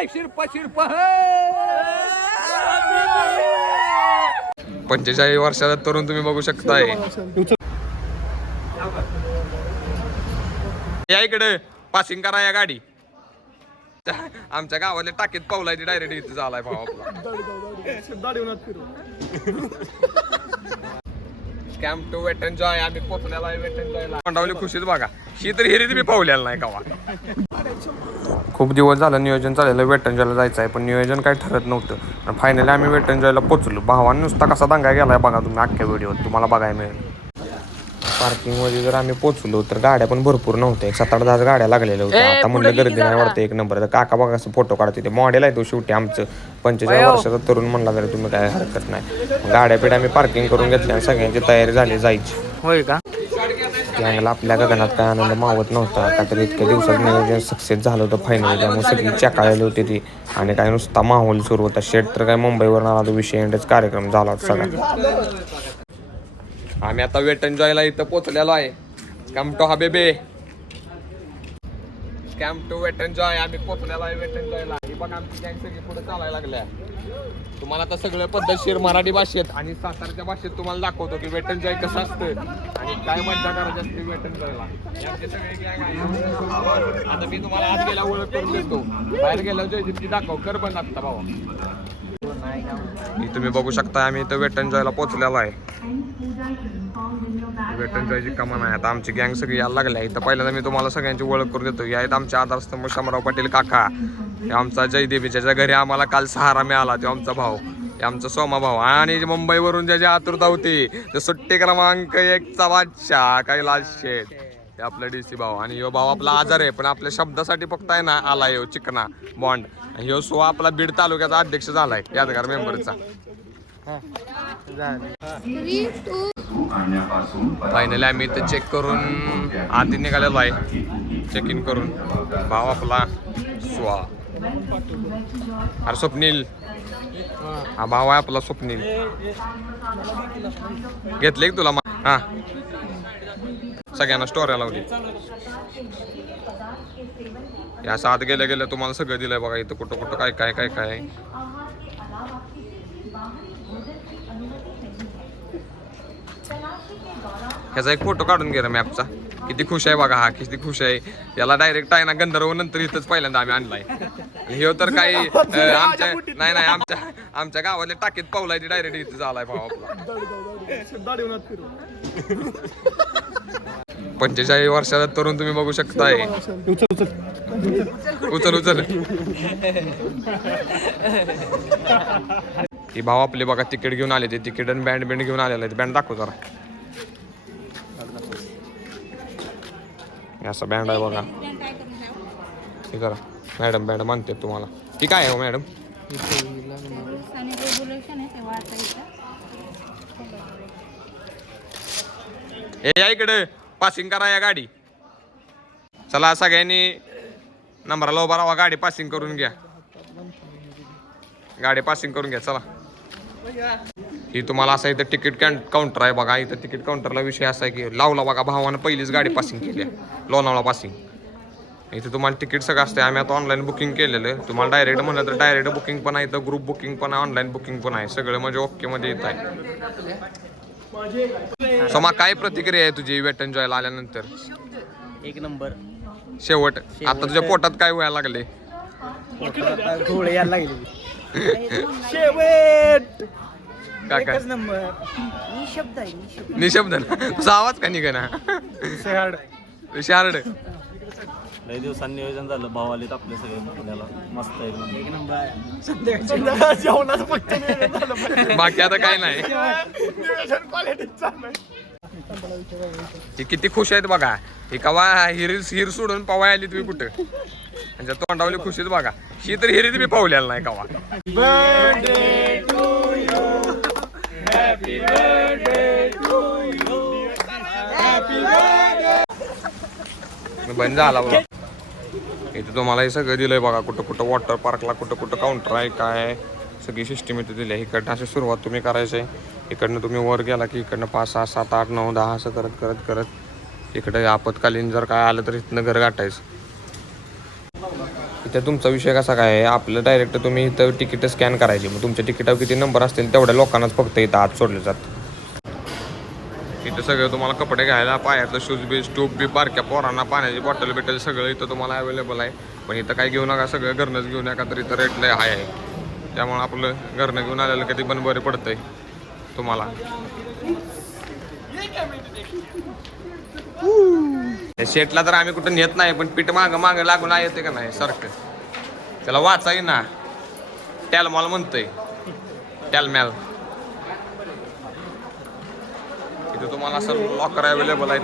ए शिरपा शिरपा पंचेचाळीस वर्षाचा तरुण तुम्ही बघू शकताय. या इकडे पासिंग करा या गाडी. आमच्या गावाला टाकीत पावलायची डायरेक्ट इथं झालाय भाव कॅम्प टू वेट एन्जॉय आम्ही पोचलेला आहे वेट एन्जॉयला मंडावली खुशीच बघा. ही तर हिरी तुम्ही पावलेला नाही गावा खूप दिवस झालं नियोजन चाललेलं वेट एन्जॉयला जायचं आहे पण नियोजन काही ठरत नव्हतं. फायनली आम्ही वेट एन्जॉयला पोचलो. भावान नुसता कसा दंगा गेलाय बघा तुम्ही अख्ख्या व्हिडिओत तुम्हाला बघायला मिळेल. पार्किंगमध्ये जर आम्ही पोचलो तर गाड्या पण भरपूर नव्हत्या. एक सात आठ दहा गाड्या लागलेल्या होत्या. आता म्हणलं गर्दी नाही वाटतं एक नंबर. काका बघा असं फोटो काढते ते मॉडेल आहे तो शेवटी आमचं. पंचेचाळीस वर्षाचा तरुण म्हणला तरी तुम्ही काय हरकत नाही. गाड्या पिढ्या आम्ही पार्किंग करून घेतल्या आणि सगळ्यांची तयारी झाली जायची. होय का? गँगला आपल्या गगनात काय आनंद मावत नव्हता. का तर इतक्या दिवसात नियोजन सक्सेस झालं होतं फायनली त्यामुळे सगळी चकाळलेली होती ती. आणि काय नुसता माहोल सुरू होता. शेट तर काय मुंबईवर आला तो विषय एंडच कार्यक्रम झाला होता सगळा. आम्ही आता वेट एन्जॉयला इथं पोचलेलो आहे. कॅम्प टू हा बेबे कॅम्प टू वेट एन्जॉय आम्ही पोचलेलो आहे वेट एन्जॉयला ही बघा आमची गँग सगळी पुढे चालायला लागल्या. तुम्हाला आता सगळं पद्धतशीर मराठी भाषेत आणि सातारच्या भाषेत तुम्हाला दाखवतो की वेट एन्जॉय कसं असतं आणि काय मजा करायची असते वेट एन्जॉयला आमचे सगळे gang आहे. आता मी तुम्हाला आत गेला ओळख करून देतो. बाहेर गेल्यावर जयदीप ती दाखव. कर बंद आत्ता भावा. तुम्ही बघू शकता आम्ही इथं वेट एन्जॉयला पोहोचलेलो आहे. वेट कमान आहे आता आमची गँग सगळी यायला आहे तर पहिल्यांदा मी तुम्हाला सगळ्यांची ओळख करून देतो. या आहेत आमचे आधारस्तंभ शामराव पाटील काका. हे आमचा जयदेवी ज्याच्या घरी आम्हाला काल सहारा मिळाला तो आमचा भाऊ. हे आमचा सोमा भाऊ. आणि मुंबईवरून मुंबईवरून ज्याची आतुरता होती ते सुट्टी क्रमांक एकचा बादशाह कैलास शेठ. ते आपला डी सी भाऊ. आणि ह्यो भाऊ आपला आजार आहे पण आपल्या शब्दासाठी फक्त आहे ना आला ह्यो चिकना बॉन्ड ह्यो सो आपला बीड तालुक्याचा अध्यक्ष झालाय यादगार मेंबरचा फायनली आम्ही इथं चेक करून आधी निघालेलो आहे. चेक इन करून. भाव आपला स्वा अरे स्वप्नील. हा भाव आहे आपला स्वप्नील. घेतले का तुला मा- हा. सगळ्यांना स्टोऱ्या लावली. या सात गेल्या गेल्या तुम्हाला सगळं दिलंय बघा इथं कुठं कुठं काय काय काय काय. ह्याचा एक फोटो काढून घे मॅपचा. किती खुश आहे बघा हा किती खुश आहे. याला डायरेक्ट आहे ना गंधर्व नंतर इथंच पहिल्यांदा आम्ही आणलाय. ह्यो तर काही आमच्या नाही नाही आमच्या आमच्या गावाला टाकीत पावलायची डायरेक्ट इथं आलाय भाव आपला. पंचेचाळीस वर्षाचा तरुण तुम्ही बघू शकताय. उचल उचल. ही भाऊ आपले बघा तिकीट घेऊन आले ते. तिकीट आणि बँड बँड घेऊन आलेले बँड दाखव जरा. हे बँड आहे बघा. हे करा. मॅडम बँड मानते तुम्हाला. ती काय आहे हो मॅडम? हे या इकडे. पासिंग करा या गाडी. चला सगळ्यांनी नंबराला उभा राहा. गाडी पासिंग करून घ्या. गाडी पासिंग करून घ्या. चला. ही तुम्हाला असं इथं तिकीट काउंटर आहे बघा. इथं तिकीट काउंटरला विषय असा आहे की लावला बघा भावानं पहिलीच गाडी पासिंग केली आहे. लोणावळा पासिंग इथे तुम्हाला तिकीट सगळं असते आम्ही आता ऑनलाईन बुकिंग केलेलं आहे. तुम्हाला डायरेक्ट म्हणलं तर डायरेक्ट बुकिंग पण आहे इथं ग्रुप बुकिंग पण आहे ऑनलाईन बुकिंग पण आहे. सगळं म्हणजे ओके मध्ये येत आहे. सोमा काय प्रतिक्रिया आहे तुझी वेट एन्जॉयला आल्यानंतर? एक नंबर. शेवट. आता तुझ्या पोटात काय व्हायला लागले यायला लागले. शेवट! काय काय नंबर. निशब्द आहे निशब्द. निशब्द ना. तुझा आवाज का निघा शहाड शारड लई दिवसांनी नियोजन झालं भाव आलेत आपले सगळे पुण्याला. मस्त आहे. एक नंबर जेवणाचं फक्त नियोजन झालं. बाकी आता काय नाही. ती किती खुश आहेत बघा. ही कवा हिर हिर सोडून पवाय आली तुम्ही कुठं? त्यांच्या तोंडावली खुशीत बघा. ही तर हिरी तुम्ही पावलेला नाही कवा. बंद झाला बघा. इथे तुम्हाला हे सगळं दिलंय बघा कुठं कुठं वॉटर पार्कला कुठं कुठं काउंटर आहे काय सगळी सिस्टीम इथे दिली आहे. इकडनं अशी सुरुवात तुम्ही करायची आहे. इकडनं तुम्ही वर गेला की इकडनं पाच सहा सात आठ नऊ दहा असं करत करत करत. इकडे आपत्कालीन जर काय आलं तर इथनं घर गाठायचं. इथं तुमचा विषय कसा काय आहे? आपलं डायरेक्ट तुम्ही इथं तिकीट स्कॅन करायची. मग तुमच्या तिकिटावर किती नंबर असतील तेवढ्या लोकांनाच फक्त इथं आत सोडले जातं. इथं सगळं तुम्हाला कपडे घ्यायला पायातलं शूज बीज टूप बी बारक्या पोरांना पाण्याची बॉटल बिटल सगळं इथं तुम्हाला अवेलेबल आहे. पण इथं काय घेऊ नका सगळं घरनंच घेऊ नका तर इथं रेट लय हाय आहे. त्यामुळे आपलं घरनं घेऊन आलेलं कधी पण बरं पडतंय तुम्हाला. शेटला तर आम्ही कुठं नेत नाही पण पीठ मागं मागं लागून आहे येते का नाही सारखं. त्याला वाचाय ना टॅलमॉल म्हणतोय. टॅलमॅल इथं तुम्हाला असं लॉकर अवेलेबल आहेत.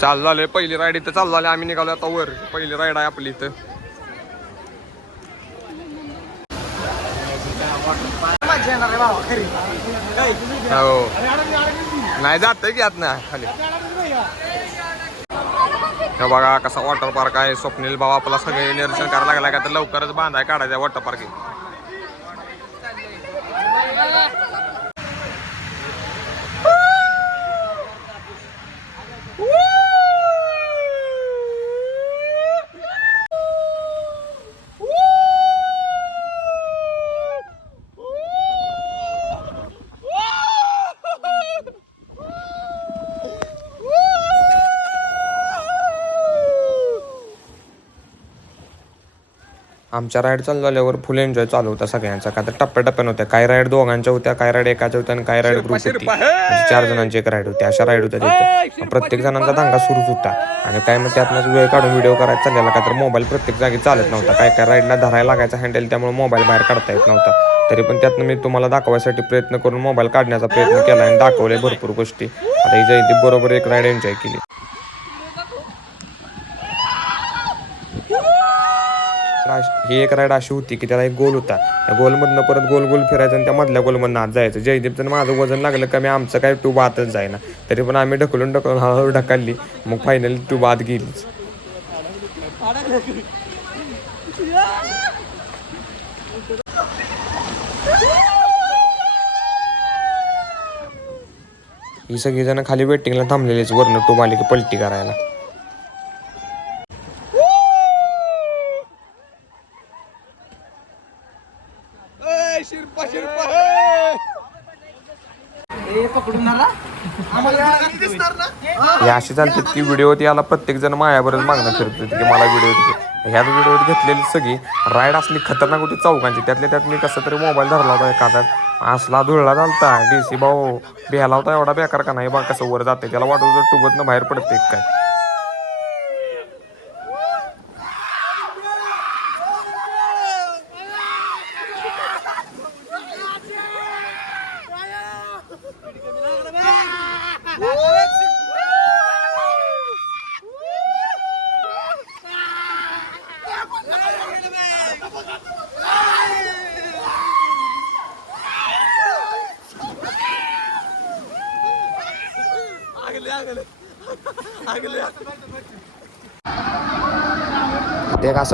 चालू झाले पहिली राईड इथं चालू झाले आम्ही निघालो आता वर. पहिली राईड आहे आपली इथं. हो. नाही जात की आत ना खाली. हे बघा कसा वॉटर पार्क आहे. स्वप्नील भाऊ आपला सगळे निरीक्षण करायला लागला का? तर लवकरच बांधाय काढायचा वॉटर पार्क आमच्या राईड चालू झाल्यावर फुल एन्जॉय चालू होता सगळ्यांचा. का तर टप्प्याटप्प्यानं होत्या. काही राईड दोघांच्या होत्या काही राईड एकाच्या होत्या आणि काही राईड ग्रुप होती. चार जणांची एक राईड होती. अशा राईड होत्या तिथे. प्रत्येक जणांचा धांगा सुरूच होता. आणि काय मग त्यातनंच वेळ काढून व्हिडिओ करायचा चाललेला. का तर मोबाईल प्रत्येक जागी चालत नव्हता. काय काय राईडला धरायला लागायचा हँडल त्यामुळे मोबाईल बाहेर काढता येत नव्हता. तरी पण त्यातनं मी तुम्हाला दाखवायसाठी प्रयत्न करून मोबाईल काढण्याचा प्रयत्न केला आणि दाखवले भरपूर गोष्टी. आता ही जयदीप बरोबर एक राईड एन्जॉय केली. राश- ही एक राईड अशी होती की त्याला एक गोल होता. त्या गोलमधनं परत गोल गोल फिरायचं आणि त्या मधल्या गोलमधनं आत जायचं. जयदीपचं माझं वजन लागलं कमी आमचं काय ट्यूब आतच जायना तरी पण आम्ही ढकलून ढकलून हळूहळू ढकलली. मग फायनली ट्यूब आत गेलीच. ही सगळीजणं खाली वेटिंगला थांबलेलीच. वरनं ट्यूब आली की पलटी करायला शिरपा शिरपा ए पकडून ना आम्हाला दिसणार ना हे अशी चालतात की व्हिडिओत याला प्रत्येक जण मायावरच मागणं फिरतो की मला व्हिडिओ ह्या व्हिडिओत घेतलेली सगळी राईड असली खतरनाक होती चौकांची त्यातल्या त्यात मी कसं तरी मोबाईल धरला होता एखाद्यात. असला धुळला चालता डी सी भाऊ बिहाला होता एवढा बेकार का नाही बा कसं वर जाते त्याला वाटत होतं टुबतनं बाहेर पडते काय.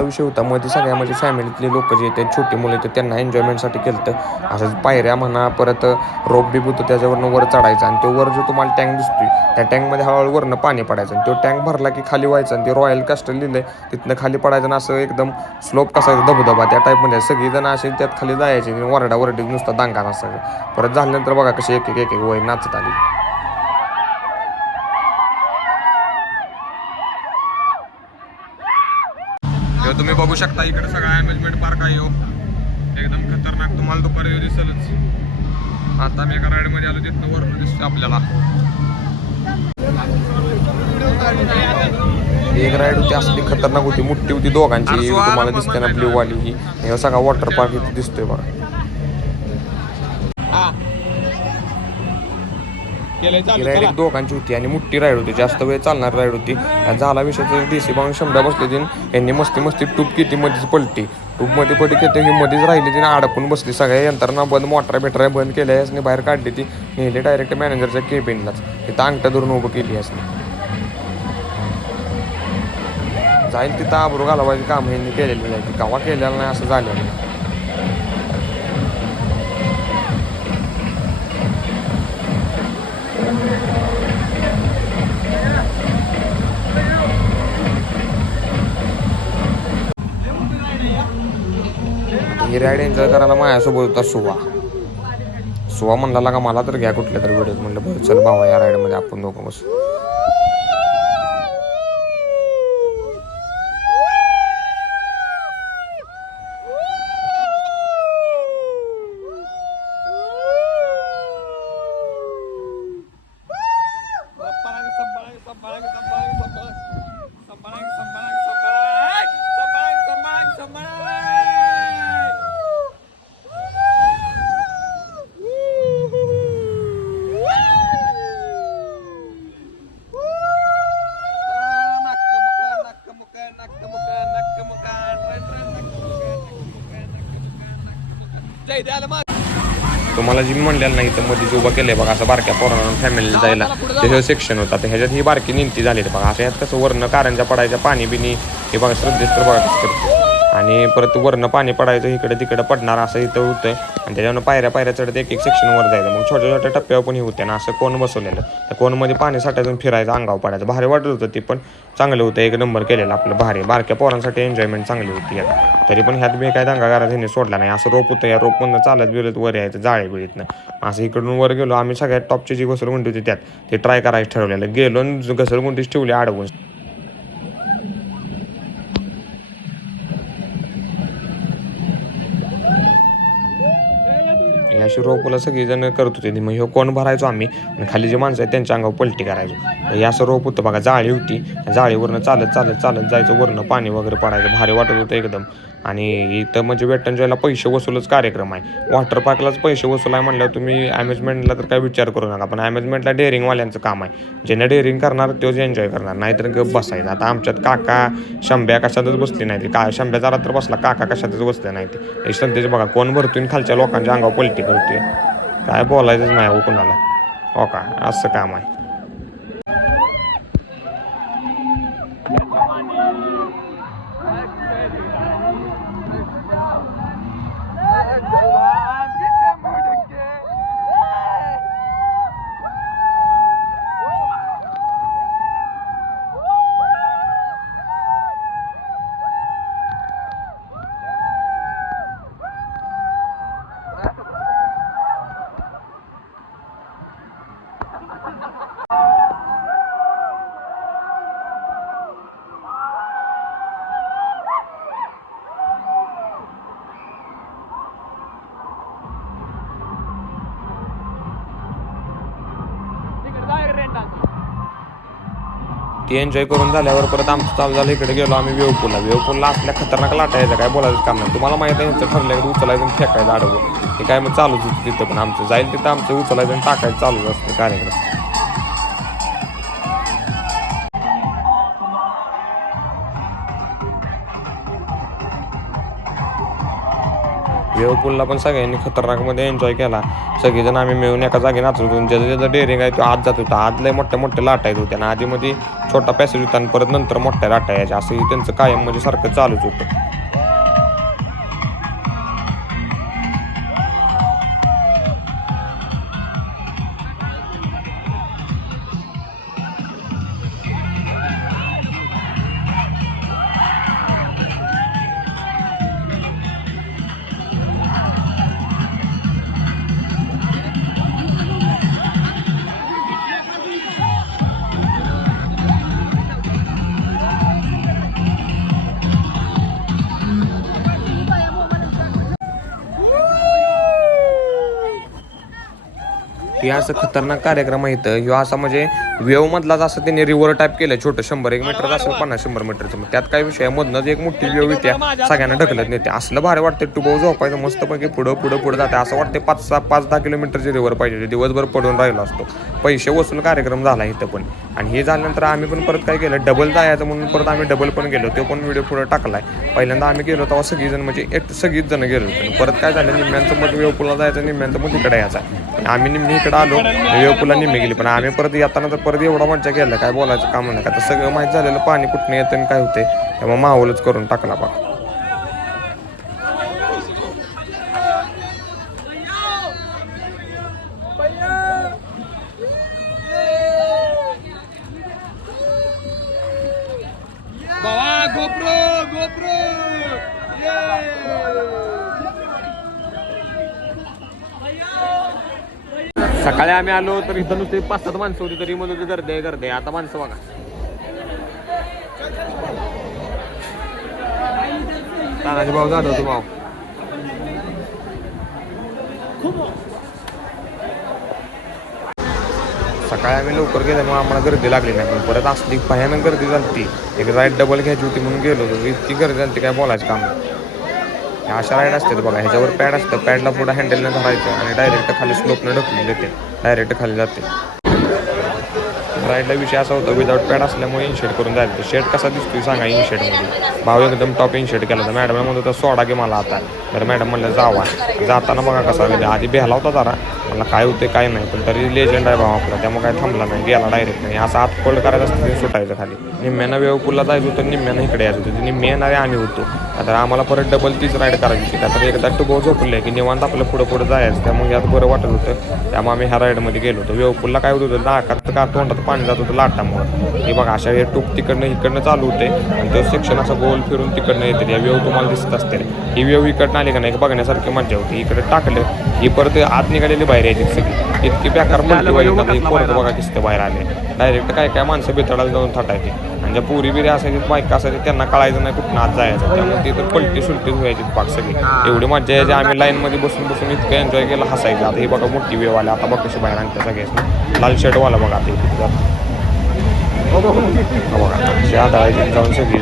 असा विषय होता. मध्ये सगळ्या म्हणजे फॅमिलीतले लोक जे आहेत छोटी मुलं आहेत त्यांना एन्जॉयमेंटसाठी केलं तर असंच पायऱ्या म्हणा परत रोप बीप होतं त्याच्यावरनं वर चढायचं आणि तो वर जो तुम्हाला टँक दिसतोय त्या टँकमध्ये हळूहळू वरनं पाणी पडायचं आणि तो टँक भरला की खाली व्हायचं आणि ते रॉयल कस्टल लिहिलं आहे तिथनं खाली पडायचं आणि असं एकदम स्लोप कसा धबधबा त्या टाईपमध्ये सगळीजण असे त्यात खाली जायचे वरडा वरडी नुसता दांगा नसतं परत झाल्यानंतर बघा कशी एक एक एक एक वय नाचत आली. तुम्ही बघू शकता इकडे सगळा अम्युजमेंट पार्क आहे ह्यो. एकदम खतरनाक तुम्हाला दुपारी दिसलच. आता मी एका राईडमध्ये आलो तिथनं वरून दिसतो आपल्याला. एक राईड होती असली खतरनाक होती मोठी होती दोघांची. तुम्हाला दिसते ना ब्ल्यू वाली ही. सगळा वॉटर पार्क इथे दिसतोय बघा. राईड एक दोघांची होती आणि मोठी राईड होती जास्त वेळ चालणार राईड होती. आणि झाला विषय डी सी पाहून शंभर बसले तीन यांनी मस्ती मस्ती टूप किती मध्येच पलटी. टूपमध्ये पलटी केली ही मध्येच राहिली तिने अडकून बसली. सगळ्या यंत्रणा बंद मोटरा बिटरा बंद केल्या यासनी बाहेर काढली ती. नेली डायरेक्ट मॅनेजरच्या केबिनलाच तिथं अंगठ्या धरून उभं केली यासनी. जाईल तिथं आबरू घालवायची काम यांनी केलेली आहे ती कवा केलेलं नाही असं झालेलं ही राईड एन्जॉय करायला माझ्यासोबत होता सुवा. सुवा म्हणला का मला तर घ्या कुठल्या तरी व्हिडिओत म्हणलं बरं चल भावा या राईडमध्ये आपण दोघं बसू. तुम्हाला जी म्हणलेलं नाही तर मध्येच उभं केलंय बघा असं बारक्या पोरांना फॅमिली जायला. ते हे सेक्शन होतं. आता ह्याच्यात ही बारकी निंती झाली बघा. असं ह्यात कसं वरनं कारंजा पडायच्या पाणी बिनी हे बघा श्रद्धेश तर बघा कसं करतो आणि परत वरनं पाणी पडायचं इकडे तिकडे पडणार असं इथं होतंय. आणि त्याच्यावर पायऱ्या पायऱ्या चढत एक एक सेक्शनवर जायचं. मग छोट्या छोट्या टप्प्यावर पण हे होते ना असं कोण बसवलेलं. त्या कोणमध्ये पाणी साठायचं फिरायचं अंगावर पडायचं. भारी वाटत होतं ते पण. चांगलं होतं एक नंबर केलेलं आपलं भारी. बारक्या पोरांसाठी एन्जॉयमेंट चांगली होती यात तरी पण ह्यात मी काय दंगा करा त्यांनी सोडला नाही. असं रोप होतं या रोपमधनं चालत बिलत वर यायचं जाळे बिळीतनं. असं इकडून वर गेलो आम्ही सगळ्यात टॉपची जी घसरगुंडी होती त्यात ते ट्राय करायचं ठरवलेलं. गेलो आणि घसरगुंडीच ठेवली अडवून या अशी रोपला सगळीजण करत होते. मग ह्यो कोण भरायचो आम्ही? आणि खाली जे माणसं आहेत त्यांच्या अंगावर पलटी करायचो. हे असं रोप होतं बघा जाळी होती. जाळीवरनं चालत चालत चालत जायचं. वरनं पाणी वगैरे पडायचं. भारी वाटत होतं एकदम. आणि इथं म्हणजे वेट एन्जॉयला पैसे वसूलच कार्यक्रम आहे. वॉटर पार्कलाच पैसे वसूल आहे म्हणल्यावर तुम्ही ॲमेजमेंटला तर काय विचार करू नका. पण ॲमेजमेंटला डेअरिंगवाल्यांचं काम आहे. ज्याने डेअरिंग करणार तोच एन्जॉय करणार. नाहीतर गप बसायचं. आता आमच्यात काका शंभ्या कशातच बसली नाही का शंभ्या रात्र तर बसला काका कशातच बसले नाही ते सध्याचे बघा कोण भरतून खालच्या लोकांच्या अंगावर पलटी करतोय? काय बोलायचंच नाही हो कुणाला. हो का? असं काम आहे. ते एन्जॉय करून झाल्यावर परत आमचं चालू झालं इकडे गेलो आम्ही वेवपूलला वेवपूलला असल्या खतरनाक लाटा काय बोलायचं काम नाही. तुम्हाला माहिती आहे यांचं ठरलं उचलायचं आणि फेकायचं आडवं. हे काय मग चालूच होतं तिथं पण आमचं. जाईल तिथं आमचं उचलायचं आणि टाकायचं चालूच असतं कार्यक्रम. वेवपूलला पण सगळ्यांनी खतरनाकमध्ये एन्जॉय केला. सगळेजण आम्ही मिळून एका जागी नाचत होतो. ज्याचं ज्याचं डेअरिंग आहे तो आत जात होता. आत लय मोठ्या मोठ्या लाटा येत होत्या. आणि आधीमध्ये छोटा पॅसेज होता आणि परत नंतर मोठ्या लाटा यायच्या. असंही त्यांचं कायम म्हणजे सारखं चालूच होतं. हे असं खतरनाक कार्यक्रम आहे इथं ह्यो असा म्हणजे वेव असं त्यांनी रिव्हर टाईप केलं छोटं शंभर एक मीटर असेल पन्नास शंभर मीटरचं मग त्यात काही विषय मधनंच एक मोठी वेव येते. सगळ्यांना ढकलत नेते असलं भारी वाटतं टुबो झोपायचं मस्तपैकी पुढं पुढं पुढं जाते असं वाटतं पाच सहा पाच दहा किलोमीटरची रिव्हर पाहिजे. दिवसभर पडून राहिलो असतो. पैसे वसूल कार्यक्रम झाला इथं पण. आणि हे झाल्यानंतर आम्ही पण परत काय केलं डबल जायचं म्हणून परत आम्ही डबल पण गेलो तो पण व्हिडिओ पुढे टाकलाय. पहिल्यांदा आम्ही गेलो तेव्हा सगळीजण म्हणजे एक सगळीच जण गेलो होतो. परत काय झालं निम्म्यांचं मग वेवपूलला जायचं निम्म्यांचं मग तिकडे यायचा. आम्ही निम्मी इकडे आलो वेवपूलला निम्मी गेली. पण आम्ही परत येताना तर परत एवढा मज्जा केला. काय बोलायचं काम नाही का तर सगळं माहीत झालेलं पाणी कुठनं येतं आणि काय होते तेव्हा माहोलच करून टाकला बा बाबा गोप्रो गोप्रो सकाळी आम्ही आलो तर इथं नुसते पाच सात माणसं होती तरी म्हणून गर्दी आहे गर्दी आहे. आता माणसं बघा. तानाजी भाऊ जाधव तो भाऊ. सकाळी आम्ही लवकर गेल्यामुळे आम्हाला गर्दी लागली नाही. पण परत असली भयानक गर्दी झाली एक राईड डबल घ्यायची होती म्हणून गेलो होतो. इतकी गर्दी झाली काय बोलायचं काम अशा राईड असतात बघा. ह्याच्यावर पॅड असतं. पॅडला पुढे हँडलनं धरायचं आणि डायरेक्ट खाली स्लोपनं ढकलून देते. डायरेक्ट खाली जाते. राईडला विषय असा होता विदाऊट पॅड असल्यामुळे इनशेड करून जायचं शेट कसा दिसतोय सांगा इनशेडमध्ये भाऊ एकदम टॉप इनशेड केला होता. मॅडम म्हणत होता सोडा घे मला आता. तर मॅडम म्हणलं जावा. जाताना बघा कसा म्हणजे आधी भेला होता जरा. मला काय होते काय नाही. पण तरी लेजंड आहे भाऊ आपला. त्यामुळे काय थांबला नाही. गेला डायरेक्ट नाही. असं आत फोल्ड करायचं असतं ते सुटायचं खाली. निम्म्यानं वेवपूरला जायचं होतं निम्म्यानं इकडे यायचं होतं. निम्मे येणारे आम्ही होतो. आता आम्हाला परत डबल तीच राईड करायची होती. का तर एकदा टुबो झोपले की निवांत आपलं पुढं पुढं जायचं. त्यामुळे यात बरं वाटत होतं. त्यामुळे आम्ही ह्या राईडमध्ये गेलो होतो. वेवपूरला काय होत होतं नाकात का तोंडात पाणी जात होतं लाटामुळं. हे बघा अशा हे टूप तिकडनं इकडनं चालू होते. आणि तो सेक्शन असा गोल फिरून तिकडनं येते. या वेव तुम्हाला दिसत असते ही वेव इकडनं आली का नाही बघण्यासारखी मजा होती. इकडे टाकलं ही परत आत निघालेली बाहेर. यायची सगळी इतकी बेकार पलटी ही पोरं बघा किस्त बाहेर आले. डायरेक्ट काय काय माणसं बेतडाला जाऊन थाटायची. आणि ज्या पुरी बिरी असायची बायका असायची त्यांना कळायचं नाही कुठं आत जायचं. त्यामुळे तिथं पलटी सुलटी व्हायची पाक सगळी. एवढी मजा यायची आम्ही लाईनमध्ये बसून बसून इतकं एन्जॉय केलं हसायचं. आता ही बघा मोठी वेव आली आता बघ कशी बाहेर आणते सगळ्याच लाल शर्टवाला बघा आता जात. हा बघा. जाऊन सगळी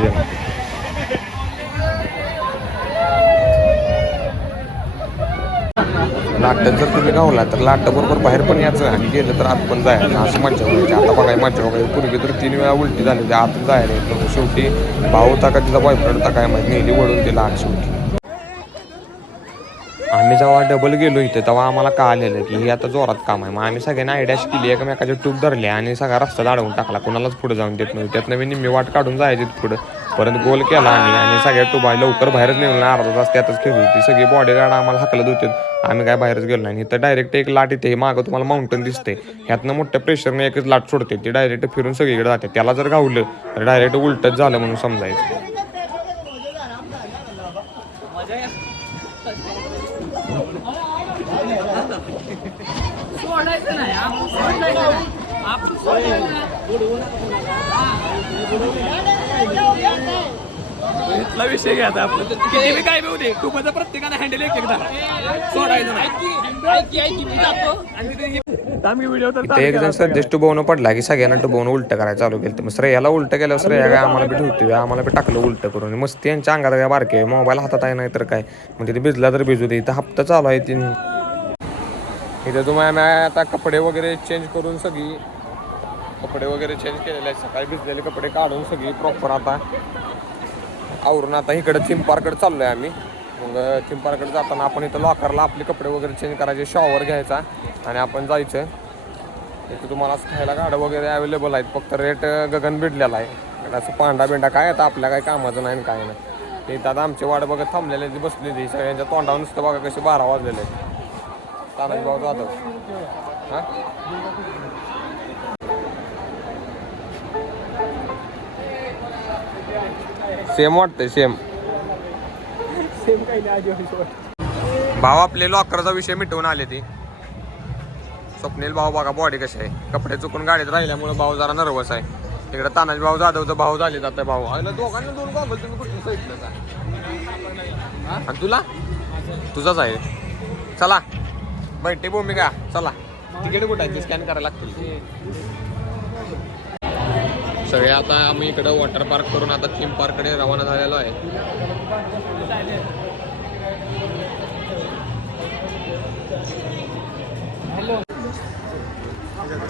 लाटत जर तुम्ही गावला तर लाट बरोबर बाहेर पण यायचं आणि गेलं तर आत पण जायचं. असं मजा व्हायची. आता बघाय मजा वगैरे पूर्वी तर तीन वेळा उलटी झाली होती. आत जायला येत नव्हतं. शेवटी भाऊ का तिचा बॉयफ्रेंड होता काय माहिती. नेली वळून दिला आत शेवटी. आम्ही जेव्हा डबल गेलो इथे तेव्हा आम्हाला का आलेलं की हे आता जोरात काम आहे. मग आम्ही सगळ्यांनी आयडियाशी केली एकमेकाच्या टूप धरले आणि सगळा रस्ता अडवून टाकला. कुणालाच पुढे जाऊन देत नव्हती. त्यात नवीन निम्मी वाट काढून जायची पुढं. परंतु गोल केला आम्ही आणि सगळ्या टुबा लवकर बाहेरच नेऊन अर्धा तास त्यातच खेळली ती सगळी बॉडीगार्ड आम्हाला हकलत होते. आम्ही काय बाहेरच गेलो नाही. तर डायरेक्ट एक लाट येते मागं तुम्हाला माउंटन दिसते ह्यातनं मोठ्या प्रेशरने एकच लाट सोडते. ती डायरेक्ट फिरून सगळीकडे जाते. त्याला जर गावलं तर डायरेक्ट उलटच झालं म्हणून समजायचं. इथला विषय घ्या आता आपलं. किती बी काय बी होते प्रत्येकाने हँडल एक एकदा सोडायचं नाही. व्हिडिओ तर ते एक जण सध्याच टुबवणं पडला की सगळ्यांना टुबवणं उलटं करायला चालू केलं. मग श्रेयाला उलटं केल्यावर श्रेया काय आम्हाला बी ठेवते आम्हाला बी टाकलं उलटं करून. मस्त यांच्या अंगात काय बारके मोबाईल हातात आहे नाही तर काय? मग तिथे भिजला तर भिजू दे. इथं हप्ता चालू आहे तीन. इथे तुम्ही आम्ही आता कपडे वगैरे चेंज करून सगळी कपडे वगैरे चेंज केलेले आहेत. सकाळी भिजलेले कपडे काढून सगळी प्रॉपर आता. आवरून आता इकडं थीम पार्ककडे आहे आम्ही. मग थीम पार्ककडे जाताना आपण इथं लॉकरला आपले कपडे वगैरे चेंज करायचे शॉवर घ्यायचा आणि आपण जायचं. इथं तुम्हाला असं खायला गाडं वगैरे अवेलेबल आहेत. फक्त रेट गगन भिडलेला आहे. असं पांडा बिंडा काय आता आपल्या काही कामाचं नाही आणि काय नाही. ते इथं आता आमची वाट बघत थांबलेले ती बसलेली सगळ्यांच्या तोंडावर नुसतं बघा कसे बारा वाजलेले आहेत. तानाजी भाऊ जाधव. हां? सेम वाटतंय सेम सेम काही नाही भाव आपले लॉकरचा विषय मिटवून आले ती. स्वप्नील भाऊ बघा बॉडी कशी आहे. कपडे चुकून गाडीत राहिल्यामुळे भाऊ जरा नर्वस आहे. इकडे तानाजी भाऊ जाधवचा भाऊ झाले जाते भाऊ. दोघांना दोन गॉगल तुम्ही कुठून का आणि तुला? तुझाच आहे. चला. बैठे भूमिका. चला. तिकीट कुठं स्कॅन करायला लागतील. सगळे आता आम्ही इकडं वॉटर पार्क करून आता थीम पार्ककडे रवाना झालेलो आहे.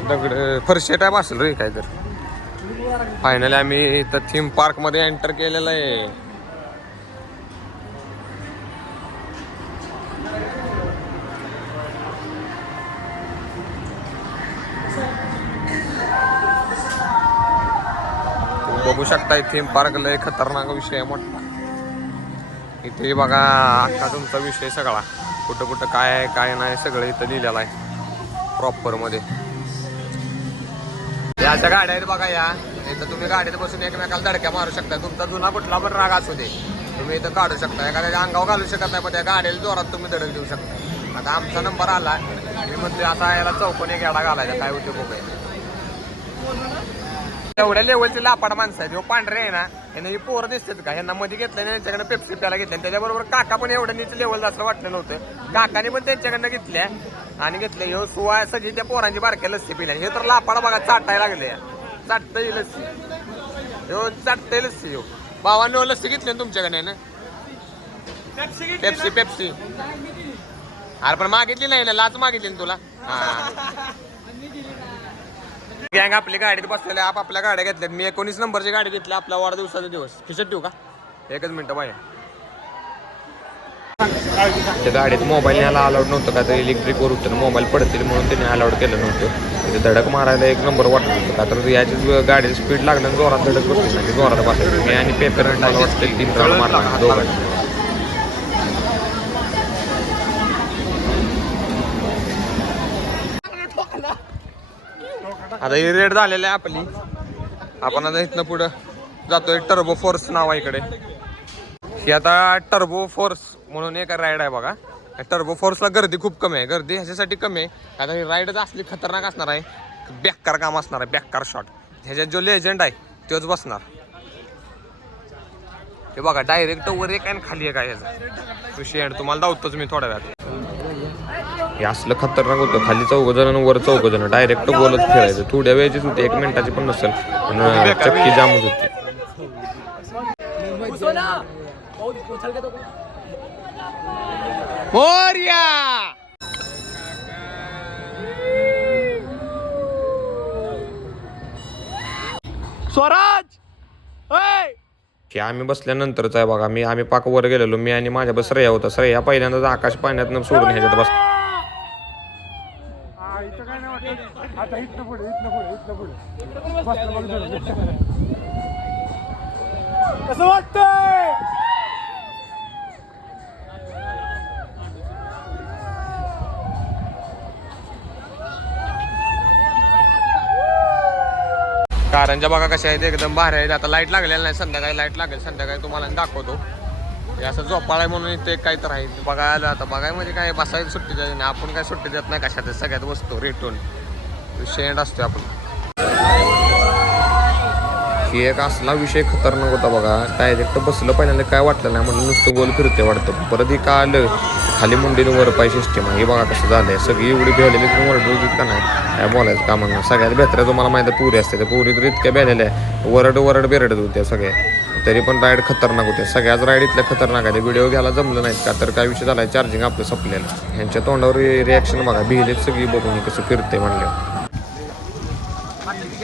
दगड फरशे टाईप असेल रे काय तर फायनली आम्ही इथं थीम पार्कमध्ये एंटर केलेलं आहे. बघू शकताय थीम पार्क लय खतरनाक विषय आहे मोठा. इथे बघा अख्खा तुमचा विषय सगळा. कुठं कुठं काय आहे काय नाही सगळं इथं लिहिलेलं आहे. प्रॉपरमध्ये. गाड्या आहेत बघा या. इथं तुम्ही गाडीत बसून एकमेकाला धडक्या मारू शकता. तुमचा जुना कुठला पण राग असू दे. तुम्ही इथं काढू शकता. एखाद्या अंगावर घालू शकत नाही पण त्या गाडीला जोरात तुम्ही धडक देऊ शकता. आता आमचा नंबर आला. मी म्हणते आता याला चौकोनी गाडा घालायचा. काय होते बघूया. एवढ्या लेवलचे लापाड माणसं आहेत. पांढरे आहे ना यांना ही पोरं दिसतात का? यांना मध्ये घेतलं आणि यांच्याकडे पेप्सी प्याला घेतल्या त्याच्याबरोबर काका पण एवढं नीच लेवल असं वाटलं नव्हतं. काकाने पण त्यांच्याकडनं घेतल्या आणि घेतल्या ह्यो सुवा सगळी त्या पोरांची बारक्या लस्सी पिल्या. हे तर लापाड बघा चाटायला लागले. चाटतंय लस्सी. ह्यो चाटतंय लस्सी ह्यो. भावांनो लस्सी घेतली ना तुमच्याकडे ना? पेप्सी पेप्सी अरे पण मागितली नाही ना. लाच मागितली ना तुला? हा. गँग आपली गाडीत बसलेल्या आप आपल्या गाड्या घेतल्यात. मी एकोणीस नंबरची गाडी घेतली आपला वाढदिवसाचा दिवस. खिशत ठेवू का? एकच मिनिट बाय त्या गाडीत मोबाईल न्यायला अलाउड नव्हतं. का तर इलेक्ट्रिकवर होतं. मोबाईल पडतील म्हणून त्याने अलाउड केलं नव्हतं. ते धडक मारायला एक नंबर वाटत होतं. का तर याची गाडीला स्पीड लागलं जोरात धडक बसली. नाही जोरात बसायची मी आणि पेपर मला वाटतं तीन राऊंड मारला दोघांनी आता ही रेड झालेली आहे आपली. आपण आता इथनं पुढं जातोय टर्बो फोर्स नाव आहे इकडे. ही आता टर्बो फोर्स म्हणून एक राईड आहे बघा. टर्बो फोर्सला गर्दी खूप कमी आहे. गर्दी ह्याच्यासाठी कमी आहे. आता ही राईडच असली खतरनाक असणार आहे. बेकार काम असणार आहे. बेकार शॉट ह्याच्यात जो लेजंड आहे तोच बसणार. हे बघा डायरेक्ट वर एक आणि खाली एक आहे ह्याचा. विषय तुम्हाला दावतोच मी थोड्या वेळात. हे असलं खतरनाक होतं. खाली चौघ जण आणि वर चौघ जण डायरेक्ट गोलच फिरायचं. थोड्या वेळचीच होती. एक मिनिटाची पण नसेल. पण चक्की जामच होती. मोर्या! स्वराज! की आम्ही बसल्यानंतरच आहे बघा. मी आम्ही पाक वर गेलेलो. मी आणि माझ्या बस श्रेया होता. श्रेया पहिल्यांदाच आकाश पाण्यात सोडून ह्याच्यात बस कसं वाटतंय? कारंजा बघा कशा आहेत एकदम भारी आहेत. आता लाइट लागलेला नाही संध्याकाळी लाइट लागेल. संध्याकाळी तुम्हाला दाखवतो. हे असं झोपाळा आहे म्हणून इथे काही तर आहे. बघायला आता बघायमध्ये काय बसायला सुट्टी द्यायची नाही. आपण काय सुट्टी देत नाही कशात? सगळ्यात वस्तू रेटून शेंड असतो आपण ही एक असला विषय खतरनाक होता बघा. डायरेक्ट बसलं पहिल्यांदा काय वाटलं नाही म्हणलं नुसतं गोल फिरते वाटतं. परत ही का आलं खाली मुंडीने वर पाय सिस्टीम आहे. हे बघा कसं झालंय. सगळी एवढी भेलेली तुम्ही वरडू होतीत का नाही. काय बोलायचं का मग सगळ्यात बेहतर तुम्हाला माहिती पुरी असते. त्या पुरी तर इतक्या बेलेल्या आहे वरड वरड बेरडत होत्या सगळ्या तरी पण राईड खतरनाक होते सगळ्याच राईड इथल्या खतरनाक आहे व्हिडिओ घ्यायला जमलं नाहीत का? तर काय विषय झाला चार्जिंग आपलं संपलेलं. ह्यांच्या तोंडावर रिॲक्शन बघा. भिलेत सगळी बघून कसं फिरते म्हणलं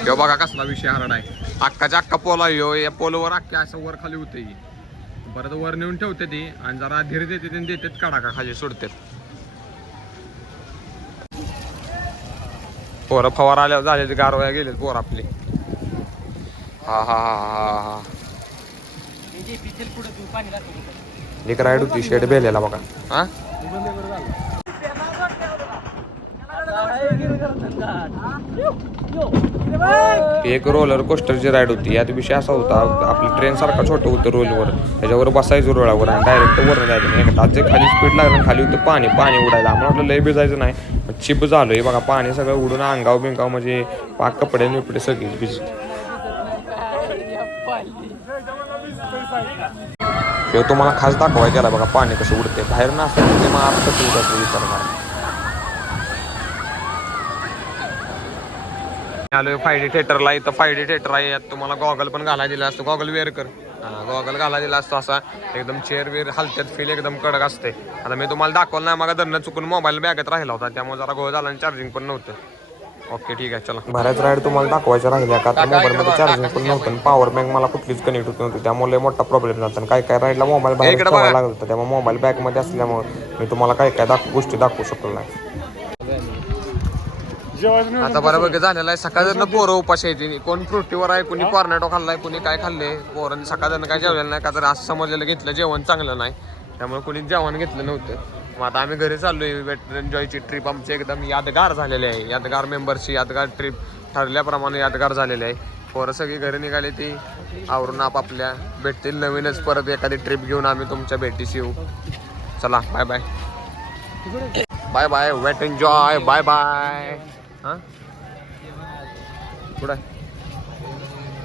ह्यो बघा कसला विषय हरड आहे. अक्काच्या अक्का पोल आहे ह्यो या पोलवर अख्ख्या असं वर खाली होते परत वर नेऊन ठेवते ती आणि जरा धीर देते आणि देतात काढा खाली सोडतात. पोरं फवार आल्यावर झाले गारवाया गेलेत पोर आपली. हा हा हा हा हा एक राईड होती शेड बेलेला बघा. हा? एक रोलर कोस्टरची राईड होती. यात विषय असा होता आपली ट्रेन सारखा छोटं होतं रोलवर त्याच्यावर बसायचं रोळावर आणि डायरेक्ट वर जायचं नाही. जे खाली स्पीड लागलं खाली होतं पाणी. पाणी उडायला. आम्हाला वाटलं लय भिजायचं नाही. चिप झालो हे बघा. पाणी सगळं उडून अंगाव बिंगाव म्हणजे पाक कपडे निपडे सगळी भिज तुम्हाला खास दाखवाय गेला बघा पाणी कसं उडते बाहेर नसतं ते मग आता कसं उडायचं विचार करा. आलोय फाय डी थिएटरला. इथं फाय डी थिएटर आहे. यात तुम्हाला गॉगल पण घालायला दिला असतो. गॉगल वेअर कर. गॉगल घालायला दिला असतो असा. एकदम चेअर वेअर हलत्यात फील एकदम कडक असते आता मी तुम्हाला दाखवलं नाही. मग दरनं चुकून मोबाईल बॅगेत राहिला होता. त्यामुळे जरा गोळ झाला आणि चार्जिंग पण नव्हतं. ओके ठीक आहे. चला. बऱ्याच राईड तुम्हाला दाखवायच्या राहिल्या का? तर मोबाईलमध्ये चार्जिंग पण नव्हतं. पॉवर बँक मला कुठलीच कनेक्ट होत नव्हती. त्यामुळे मोठा प्रॉब्लेम झाला काय काय राईडला मोबाईल ठेवायला लागत होता. त्यामुळे मोबाईल बॅगमध्ये असल्यामुळे मी तुम्हाला काय काय दाखवू गोष्टी दाखवू शकलो नाही. आता बरोबर झालेलं आहे. सकाळ पोरं उपाशी आहे कोण फ्रुटीवर आहे कोणी कॉर्नेटो खाल्लाय कोणी काय खाल्ले. पोरांनी सकाळ काय जेवलेलं नाही का तर असं समजलेलं घेतलं जेवण चांगलं नाही. त्यामुळे कोणी जेवण घेतलं नव्हतं. मग आता आम्ही घरी चाललोय वेट एन्जॉयची ट्रिप आमची एकदम यादगार झालेली आहे. यादगार मेंबरची यादगार ट्रिप ठरल्याप्रमाणे यादगार झालेली आहे. पोरं सगळी घरी निघाली ती आवरून आपापल्या भेटतील नवीनच. परत एखादी ट्रिप घेऊन आम्ही तुमच्या भेटीशी येऊ. चला bye bye bye bye wait enjoy bye bye हां? कुठं? आहे?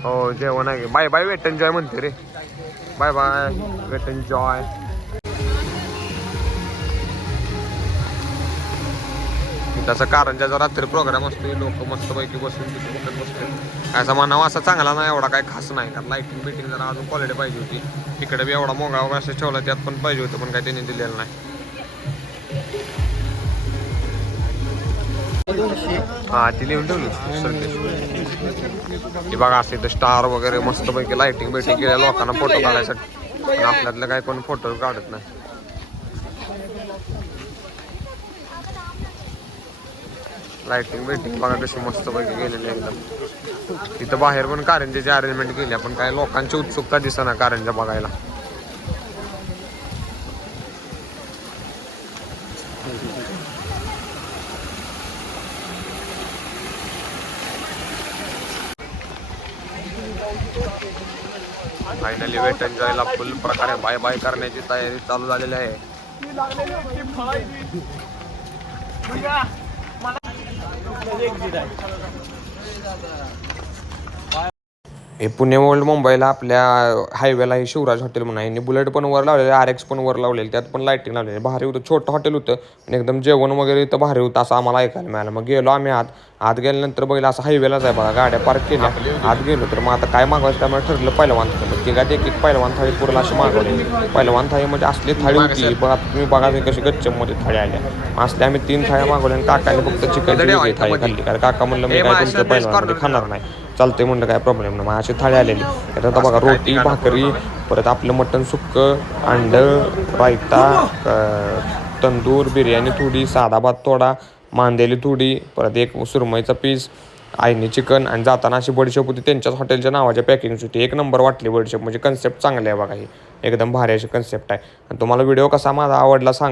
हो जेवण आहे. बाय बाय वेट एन्जॉय म्हणते रे. Bye bye. Wait enjoy Karanja कारंजाचा रात्री प्रोग्राम असतो लोक मस्तपैकी बसून तिथे बघत बसते असा म्हणावा असा चांगला नाही एवढा काय खास नाही. कारण लाईटिंग बिटिंग जरा अजून क्वालिटी पाहिजे होती. तिकडे बी एवढा मोगा वगैरे असं ठेवला त्यात पण पाहिजे होतं पण काही त्यांनी दिलेलं नाही. हा ती लिहून ठेवली बघा असते इथं स्टार वगैरे मस्तपैकी लाईटिंग बिटिंग केल्या लोकांना फोटो काढायसाठी. पण आपल्यातलं काय कोण फोटो काढत नाही. लाईटिंग बिटिंग बघा कशी मस्तपैकी गेलेली एकदम. तिथं बाहेर पण कारंजाची अरेंजमेंट केली पण काय लोकांची उत्सुकता दिसना कारंजा बघायला. फायनली वेट एन्जॉयला फुल प्रकारे बाय बाय करण्याची तयारी चालू झालेली आहे. हे पुणे ओल्ड मुंबईला आपल्या हायवेला हे शिवराज हॉटेल म्हणून आहे. बुलेट पण वर लावलेले आर एक्स पण वर लावलेले त्यात पण लाईटिंग लावलेली भारी होतं छोटं हॉटेल होतं. आणि एकदम जेवण वगैरे इथं भारी होतं असं आम्हाला ऐकायला मिळालं. मग गेलो आम्ही आत. आत गेल्यानंतर बघितलं असं हायवेलाच आहे बघा गाड्या पार्क केल्या. आत गेलो तर मग आता काय मागवायचं त्यामुळे ठरलं पहिलवान थाळी. मग तिघात एक एक पहिलवान थाळी पुरला अशी मागवली. पहिलवान थाळी म्हणजे असली थाळी होती. बघा तुम्ही बघा मी कशी गच्चमध्ये थाळी आल्या. असल्या आम्ही तीन थाळ्या मागवल्या आणि काकाने फक्त चिकन थाळी खाल्ली कारण काका म्हणलं मी काय तुमचं पहिलवान खाणार नाही. चालतंय म्हणलं काय प्रॉब्लेम नाही. मग अशी थाळी आलेली. त्यात आता बघा रोटी भाकरी परत आपलं मटण सुक्कं अंडं रायता तंदूर बिर्याणी थोडी साधा भात थोडा मांदेली थोडी परत एक सुरमईचा पीस आईने चिकन आणि जाताना अशी बडीशेप होती. त्यांच्याच हॉटेलच्या नावाच्या पॅकिंगची होती एक नंबर वाटली बडीशेप म्हणजे कन्सेप्ट चांगली आहे बघा ही. एकदम भारी अशी कन्सेप्ट आहे. आणि तुम्हाला व्हिडिओ कसा माझा आवडला सांगा.